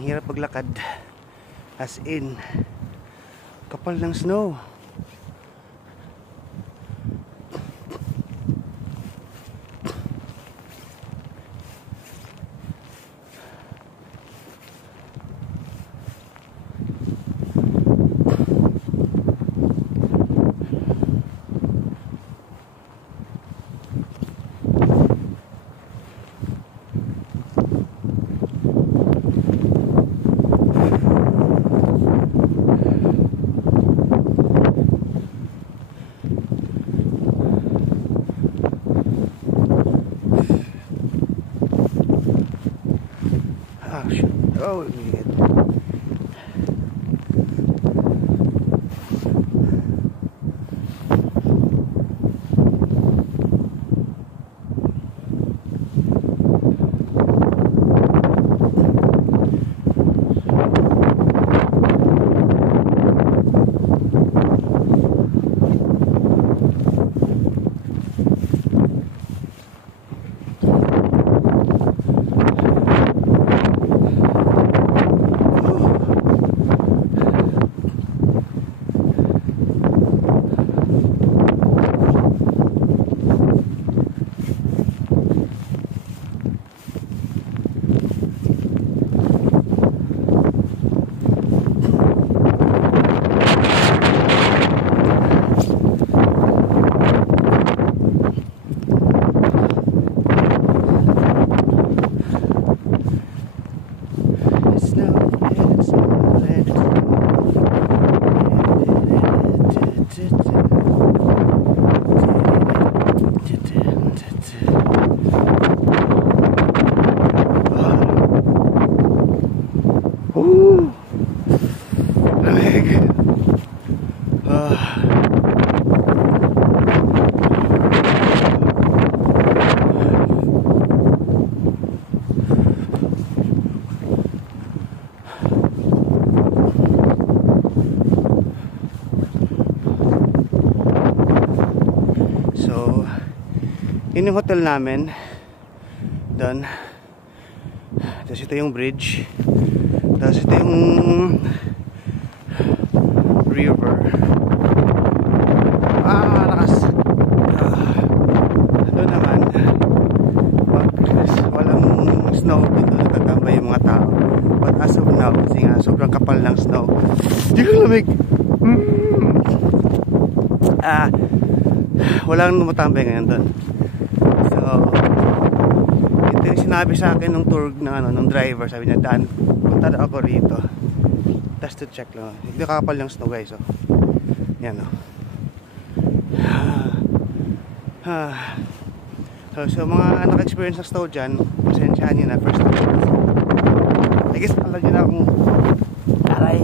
Ang hirap paglakad. As in, kapal ng snow. Oh, shit. So, yun yung hotel namin doon. Tapos ito yung bridge. Tapos ito yung river. Lakas. Ito naman, walang snow dito, natatambay yung mga tao. But as of now, kasi nga sobrang kapal ng snow. Hindi ko lamig. Walang tumatambay ngayon doon. So, ito yung sinabi sa akin ng tour ng driver. Sabi niya, daan, punta na ako rito. Just to check lang. Hindi kakapal yung snow, guys. So, yan o. So mga naka-experience ng snow dyan, pasensyahan nyo na. First time. I guess alam nyo na akong aray.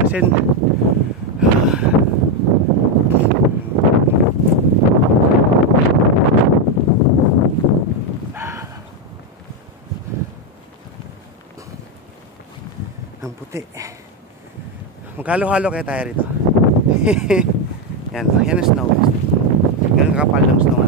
As in, ang puti. Magkalo-halo kaya tayo rito. Yan ang snow. Ganun kapal ng snow.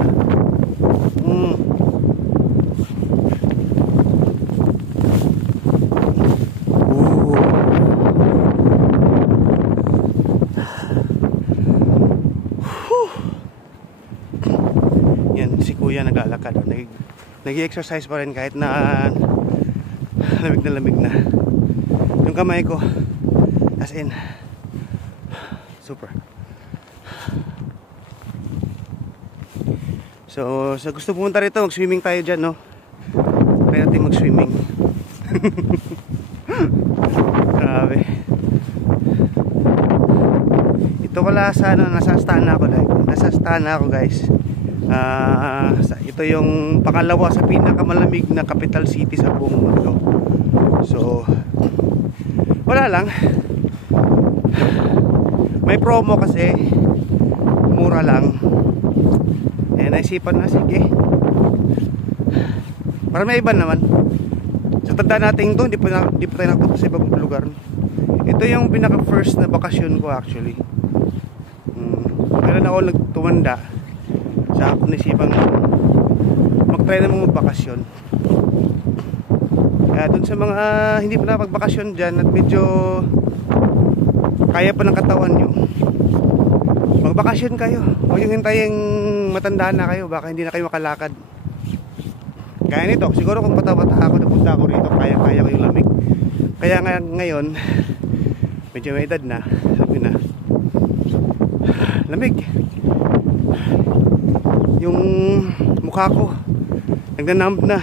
Yan, si kuya nag-aalakad. Nag-exercise pa rin kahit na lamig na. Yung kamay ko, as in, super. So, sa gusto pumunta rito, mag-swimming tayo dyan, no? Kaya natin mag-swimming. Grabe. Ito wala sa ano, nasa Astana ako, guys. Ito yung pangalawa sa pinakamalamig na capital city sa buong mundo. So, wala lang. May promo kasi, mura lang. Naisipan na, sige. Para may iba naman. Sa tanda natin ito, hindi pa tayo nakapunta sa ibang lugar. Ito yung pinaka first na bakasyon ko actually. Kailan ako nagtumanda, sa ako naisipang mag-try naman magbakasyon. Kaya dun sa mga hindi pa napagbakasyon dyan at medyo kaya pa ng katawan nyo, magbakasyon kayo. Huwag yung hintayin matanda na kayo, baka hindi na kayo makalakad. Kaya nito, siguro kung bata-bata ako, napunta ako rito, kaya ko yung lamig. Kaya ngayon, medyo may edad na, sabi na, lamig. Yung mukha ko, nagnanamb na.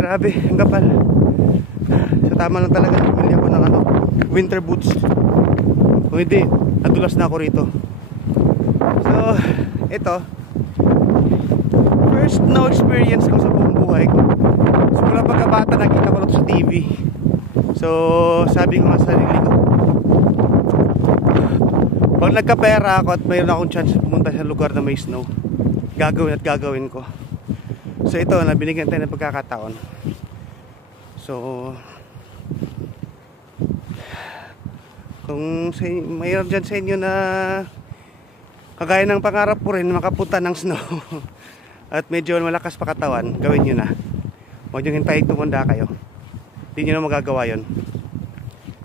Grabe, ang kapal. So tama lang talaga, bumili ako ng winter boots. Kung hindi, nadulas na ako rito. So, ito, first snow experience ko sa buong buhay ko. So mula pagkabata nakita ko lang sa TV. So sabi ko nga sa sarili ko, pag nagkapera ako at mayroon akong chance pumunta sa lugar na may snow, gagawin at gagawin ko. So ito, nabinigyan tayo ng pagkakataon. So kung mayroon dyan sa inyo na kagaya ng pangarap ko rin makapunta ng snow at medyo malakas pa katawan, gawin nyo na. Huwag nyo hintayin tumanda kayo, hindi nyo na magagawa yun.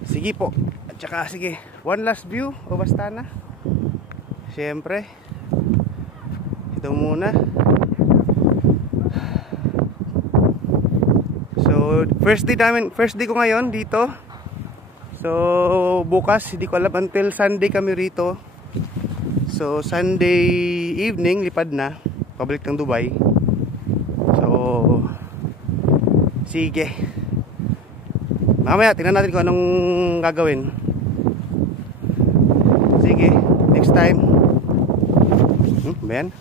Sige po. At saka sige, one last view o basta na. Siyempre ito muna. So first day ko ngayon dito. So bukas hindi ko alam, until Sunday kami rito. So Sunday evening lipad na, pabalik ng Dubai. So sige, mamaya tingnan natin kung anong gagawin. Sige, next time. Ben?